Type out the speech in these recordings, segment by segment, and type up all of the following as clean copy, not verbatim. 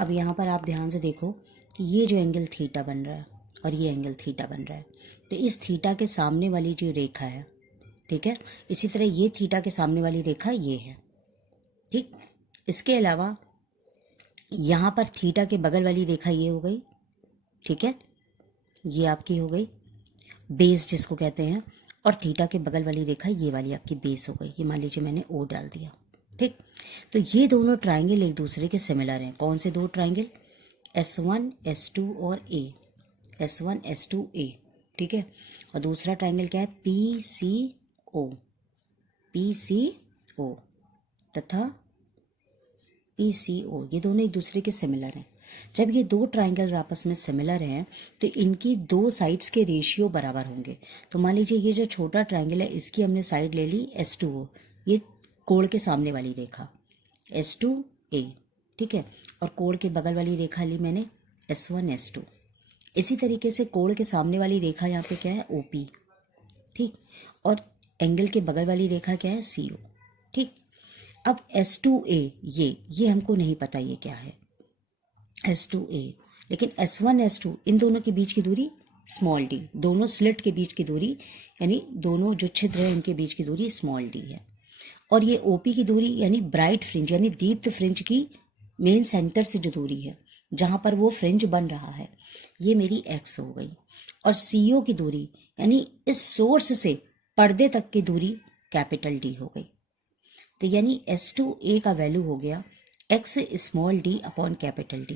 अब यहाँ पर आप ध्यान से देखो कि ये जो एंगल थीटा बन रहा है और ये एंगल थीटा बन रहा है, तो इस थीटा के सामने वाली जो रेखा है, ठीक है, इसी तरह ये थीटा के सामने वाली रेखा ये है, ठीक। इसके अलावा यहाँ पर थीटा के बगल वाली रेखा ये हो गई, ठीक है, ये आपकी हो गई बेस जिसको कहते हैं, और थीटा के बगल वाली रेखा ये वाली आपकी बेस हो गई। ये मान लीजिए मैंने ओ डाल दिया, ठीक। तो ये दोनों ट्राइंगल एक दूसरे के सिमिलर हैं। कौन से दो ट्राइंगल? S1 S2 और A, S1 S2 A, ठीक है। और दूसरा ट्राइंगल क्या है? PCO, PCO तथा PCO, ये दोनों एक दूसरे के सिमिलर हैं। जब ये दो ट्राइंगल्स आपस में सिमिलर हैं तो इनकी दो साइड्स के रेशियो बराबर होंगे। तो मान लीजिए ये जो छोटा ट्राइंगल है इसकी हमने साइड ले ली S2O, ये कोण के सामने वाली रेखा S2A, ठीक है, और कोण के बगल वाली रेखा ली मैंने S1 S2। इसी तरीके से कोण के सामने वाली रेखा यहाँ पे क्या है? OP, ठीक, और एंगल के बगल वाली रेखा क्या है? CO, ठीक। अब S2A ये हमको नहीं पता ये क्या है S2A, लेकिन S1 S2 इन दोनों के बीच की दूरी स्मॉल d, दोनों स्लिट के बीच की दूरी यानी दोनों जो छिद्र है उनके बीच की दूरी स्मॉल d है। और ये OP की दूरी यानी ब्राइट फ्रिंज यानी दीप्त फ्रिंज की मेन सेंटर से जो दूरी है जहाँ पर वो फ्रिंज बन रहा है, ये मेरी x हो गई। और CO की दूरी यानी इस सोर्स से पर्दे तक की दूरी कैपिटल D हो गई। तो यानी S2A का वैल्यू हो गया x small d upon capital D।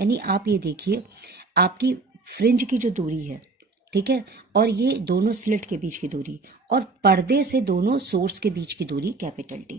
यानी आप ये देखिए आपकी फ्रिंज की जो दूरी है, ठीक है, और ये दोनों स्लिट के बीच की दूरी और पर्दे से दोनों सोर्स के बीच की दूरी कैपिटल D।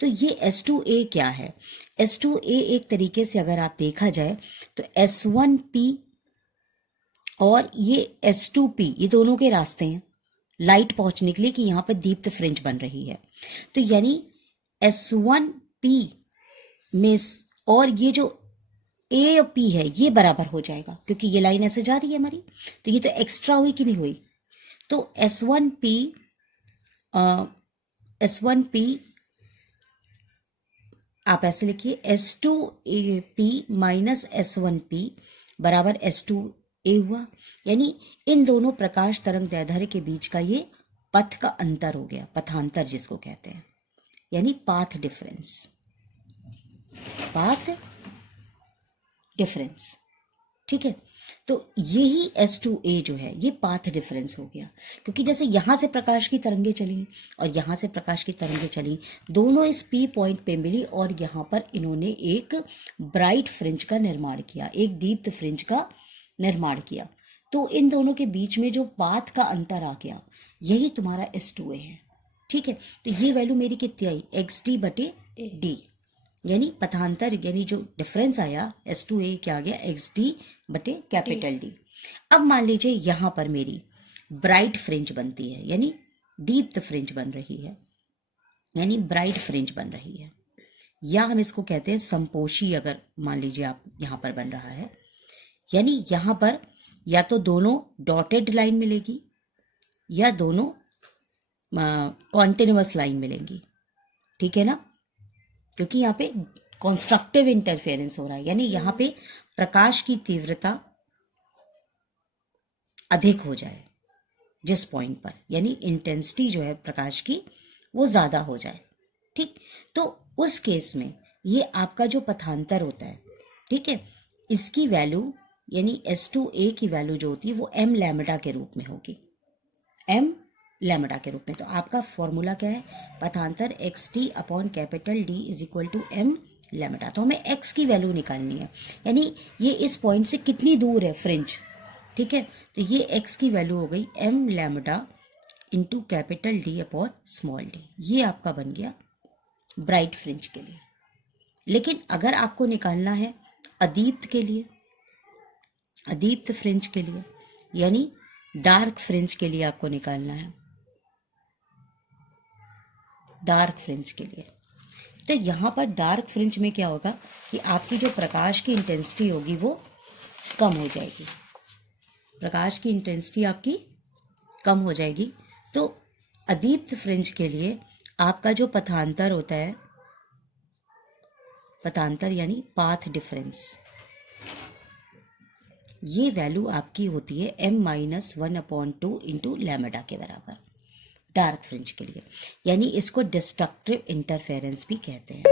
तो ये S2A क्या है? S2A एक तरीके से अगर आप देखा जाए तो S1P और ये S2P ये दोनों के रास्ते हैं लाइट पहुंचने के लिए कि यहाँ पर दीप्त फ्रिंज बन रही है। तो यानी S1P में और ये जो A और P है ये बराबर हो जाएगा क्योंकि ये लाइन ऐसे जा रही है हमारी, तो ये तो एक्स्ट्रा हुई कि नहीं हुई? तो S1P आप ऐसे लिखिए S2P माइनस S1P बराबर S2A हुआ। यानी इन दोनों प्रकाश तरंग दैर्ध्य के बीच का ये पथ का अंतर हो गया, पथांतर जिसको कहते हैं, यानी पाथ डिफरेंस, पाथ डिफरेंस, ठीक है। तो यही S2A जो है ये पाथ डिफरेंस हो गया क्योंकि जैसे यहां से प्रकाश की तरंगे चली और यहां से प्रकाश की तरंगे चली, दोनों इस P पॉइंट पे मिली और यहां पर इन्होंने एक ब्राइट फ्रिंज का निर्माण किया, एक दीप्त फ्रिंज का निर्माण किया। तो इन दोनों के बीच में जो पाथ का अंतर आ गया यही तुम्हारा S2A है, ठीक है। तो ये वैल्यू मेरी कितनी आई? XD/D, यानी पथांतर यानी जो डिफरेंस आया S2A क्या आ गया? XD/कैपिटल D। अब मान लीजिए यहां पर मेरी ब्राइट फ्रिंज बनती है यानी दीप्त फ्रिंज बन रही है, यानी ब्राइट फ्रिंज बन रही है, या हम इसको कहते हैं संपोषी। अगर मान लीजिए आप यहां पर बन रहा है, यानी यहां पर या तो दोनों डॉटेड लाइन मिलेगी या दोनों कॉन्टिन्यूअस लाइन मिलेंगी, ठीक है ना, क्योंकि यहाँ पे कॉन्स्ट्रक्टिव इंटरफेरेंस हो रहा है, यानी यहाँ पे प्रकाश की तीव्रता अधिक हो जाए जिस पॉइंट पर, यानी इंटेंसिटी जो है प्रकाश की वो ज्यादा हो जाए, ठीक। तो उस केस में ये आपका जो पथांतर होता है, ठीक है, इसकी वैल्यू यानी S2A की वैल्यू जो होती है वो m लैम्बडा के रूप में होगी, m लैम्बडा के रूप में। तो आपका फॉर्मूला क्या है? पथांतर XD/कैपिटल D is equal to m lambda. तो हमें x की वैल्यू निकालनी है, यानी ये इस पॉइंट से कितनी दूर है फ्रिंज, ठीक है। तो ये x की वैल्यू हो गई m लैम्बडा इंटू कैपिटल D/स्मॉल d। ये आपका बन गया ब्राइट फ्रिंज के लिए। लेकिन अगर आपको निकालना है अदीप्त के लिए, अदीप्त फ्रिंज के लिए यानी डार्क फ्रिंज के लिए आपको निकालना है, डार्क फ्रिंज के लिए, तो यहाँ पर डार्क फ्रिंज में क्या होगा कि आपकी जो प्रकाश की इंटेंसिटी होगी वो कम हो जाएगी, प्रकाश की इंटेंसिटी आपकी कम हो जाएगी। तो अदीप्त फ्रिंज के लिए आपका जो पथांतर होता है पथांतर यानी पाथ डिफरेंस, ये वैल्यू आपकी होती है m-1/2 इंटू लैम्डा के बराबर डार्क फ्रिंज के लिए। यानी इसको डिस्ट्रक्टिव इंटरफेरेंस भी कहते हैं,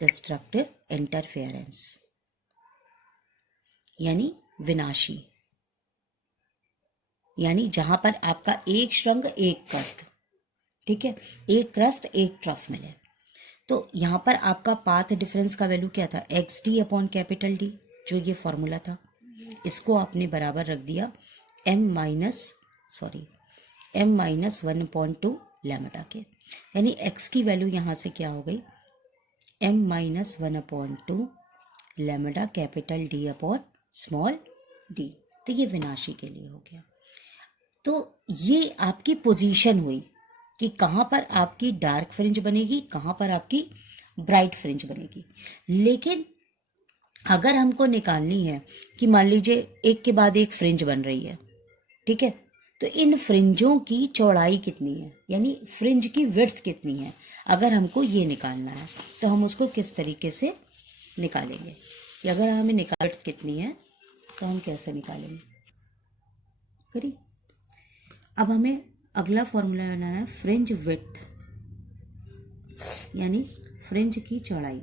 डिस्ट्रक्टिव इंटरफेरेंस यानी विनाशी, यानी जहां पर आपका एक श्रृंग एक परत, ठीक है, एक क्रस्ट एक ट्रफ मिले। तो यहां पर आपका पाथ डिफरेंस का वैल्यू क्या था, XD अपॉन कैपिटल डी, जो ये फॉर्मूला था, इसको आपने बराबर रख दिया m-1/2 लैम्डा के। यानी x की वैल्यू यहां से क्या हो गई, m-1/2 lambda capital D upon small d। तो ये विनाशी के लिए हो गया। तो ये आपकी पोजीशन हुई कि कहाँ पर आपकी डार्क फ्रिंज बनेगी, कहाँ पर आपकी ब्राइट फ्रिंज बनेगी। लेकिन अगर हमको निकालनी है कि मान लीजिए एक के बाद एक फ्रिंज बन रही है, ठीक है, तो इन फ्रिंजों की चौड़ाई कितनी है, यानी फ्रिंज की विड्थ कितनी है, अगर हमको ये निकालना है तो हम उसको किस तरीके से निकालेंगे, कि अगर हमें विड्थ कितनी है तो हम कैसे निकालेंगे, करिए। अब हमें अगला फॉर्मूला बनाना है फ्रिंज विड्थ, यानी फ्रिंज की चौड़ाई।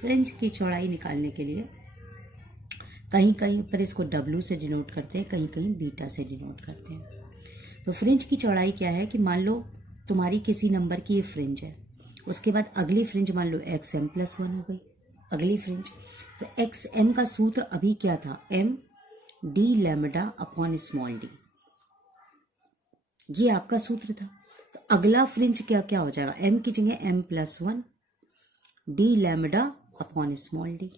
फ्रिंज की चौड़ाई निकालने के लिए कहीं कहीं पर इसको W से डिनोट करते हैं, कहीं कहीं बीटा से डिनोट करते हैं। तो फ्रिंज की चौड़ाई क्या है कि मान लो तुम्हारी किसी नंबर की ये फ्रिंज है, उसके बाद अगली फ्रिंज मान लो XM+1 हो गई अगली फ्रिंज। तो XM का सूत्र अभी क्या था, M D lambda upon small d, ये आपका सूत्र था। तो अगला फ्रिंज क्या क्या हो जाएगा, M की जगह M+1 D lambda upon small d।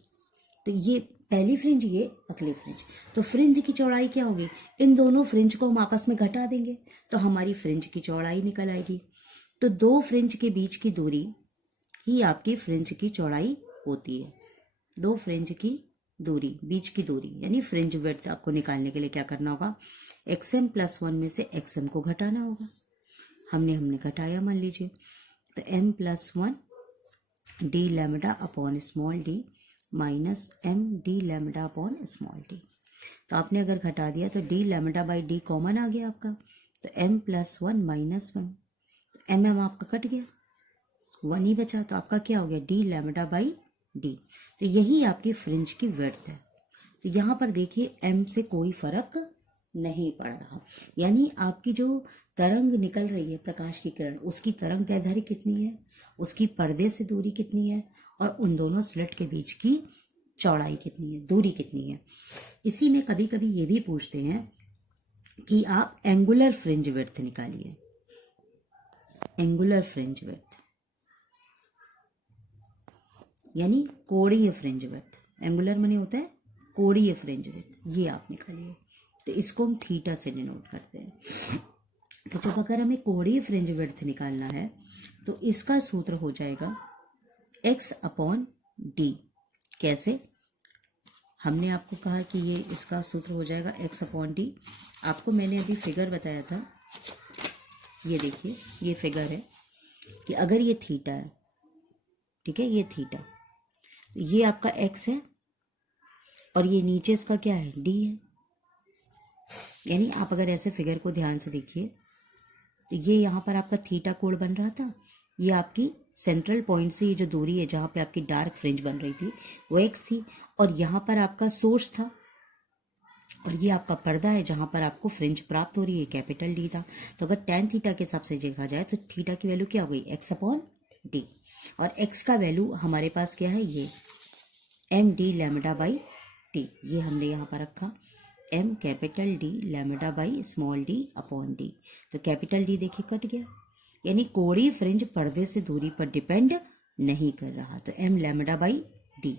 तो ये पहली फ्रिंज, ये अगली फ्रिंज। तो फ्रिंज की चौड़ाई क्या होगी, इन दोनों फ्रिंज को हम आपस में घटा देंगे तो हमारी फ्रिंज की चौड़ाई निकल आएगी। तो दो फ्रिंज के बीच की दूरी ही आपकी फ्रिंज की चौड़ाई होती है। दो फ्रिंज की दूरी, बीच की दूरी, यानी फ्रिंज विड्थ आपको निकालने के लिए क्या करना होगा, XM+1 में से XM को घटाना होगा। हमने घटाया, मान लीजिए, तो M+1 D lambda upon small d minus M D lambda upon small d। तो आपने अगर घटा दिया तो D lambda by D common आ गया आपका, तो M+1 -1, तो MM आपका कट गया, 1 ही बचा, तो आपका क्या हो गया, D लैम्डा बाई D। तो यही आपकी फ्रिंज की विड्थ है। तो यहाँ पर देखिए M से कोई फर्क नहीं पड़ रहा, यानी आपकी जो तरंग निकल रही है, प्रकाश की किरण, उसकी तरंग दैर्ध्य कितनी है, उसकी पर्दे से दूरी कितनी है, और उन दोनों स्लिट के बीच की चौड़ाई कितनी है, दूरी कितनी है। इसी में कभी कभी ये भी पूछते हैं कि आप एंगुलर फ्रिंज विड्थ निकालिए, एंगुलर फ्रिंज विड्थ यानी कोणीय फ्रिंज विड्थ। एंगुलर माने होता है कोणीय फ्रिंज विड्थ, ये आप निकालिए। तो इसको हम थीटा से डिनोट करते हैं। तो जब अगर हमें कोणीय फ्रिंज विड्थ निकालना है तो इसका सूत्र हो जाएगा x अपॉन d। कैसे, हमने आपको कहा कि ये इसका सूत्र हो जाएगा x अपॉन d। आपको मैंने अभी फिगर बताया था, ये देखिए ये फिगर है कि अगर ये थीटा है, ठीक है, ये थीटा, ये आपका x है और ये नीचे इसका क्या है, d है। यानी आप अगर ऐसे फिगर को ध्यान से देखिए तो ये यहाँ पर आपका थीटा कोण बन रहा था, ये आपकी सेंट्रल पॉइंट से ये जो दूरी है जहाँ पे आपकी डार्क फ्रिंज बन रही थी वो x थी, और यहाँ पर आपका सोर्स था, और ये आपका पर्दा है जहाँ पर आपको फ्रिंज प्राप्त हो रही है, कैपिटल D था। तो अगर tan थीटा के हिसाब से देखा जाए तो थीटा की वैल्यू क्या हो गई, x अपॉन d, और x का वैल्यू हमारे पास क्या है, ये MD लैम्डा बाई t, ये हमने यहाँ पर रखा, M capital D lambda by small d upon d। तो कैपिटल D देखिए कट गया, यानी कोणीय फ्रिंज पर्दे से दूरी पर डिपेंड नहीं कर रहा, तो M लैम्डा बाई d।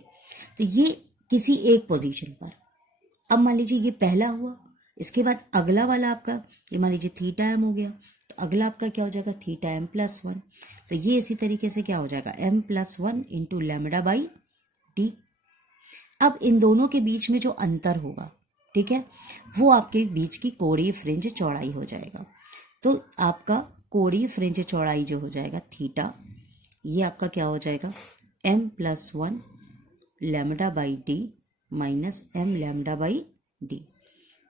तो ये किसी एक पोजीशन पर। अब मान लीजिए ये पहला हुआ, इसके बाद अगला वाला आपका ये मान लीजिए थीटा m हो गया, तो अगला आपका क्या हो जाएगा, थीटा m+1। तो ये इसी तरीके से क्या हो जाएगा, m+1 into lambda by d। अब इन दोनों के बीच में जो अंतर होगा, ठीक है, वो आपके बीच की कोणीय फ्रिंज चौड़ाई हो जाएगा। तो आपका कोणीय फ्रिंज चौड़ाई जो हो जाएगा थीटा, ये आपका क्या हो जाएगा m+1 lambda by D minus m lambda by D.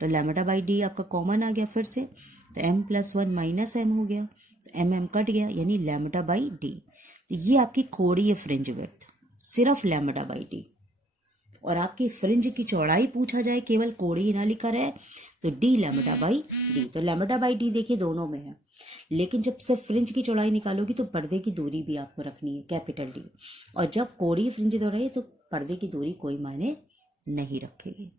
तो लैम्डा बाई डी आपका कॉमन आ गया फिर से, तो m+1 माइनस m हो गया, तो m कट गया, यानी लैम्डा बाई डी। तो ये आपकी कोणीय फ्रिंज विड्थ, सिर्फ लैम्डा बाई डी। और आपकी फ्रिंज की चौड़ाई पूछा जाए, केवल कोणीय ना लिखा रहे, तो डी लैम्डा बाई डी। तो लैम्डा बाई डी देखिए दोनों में है, लेकिन जब सिर्फ फ्रिंज की चौड़ाई निकालोगी तो पर्दे की दूरी भी आपको रखनी है कैपिटल डी, और जब कोणीय फ्रिंज दोहराई तो पर्दे की दूरी कोई मायने नहीं रखेगी।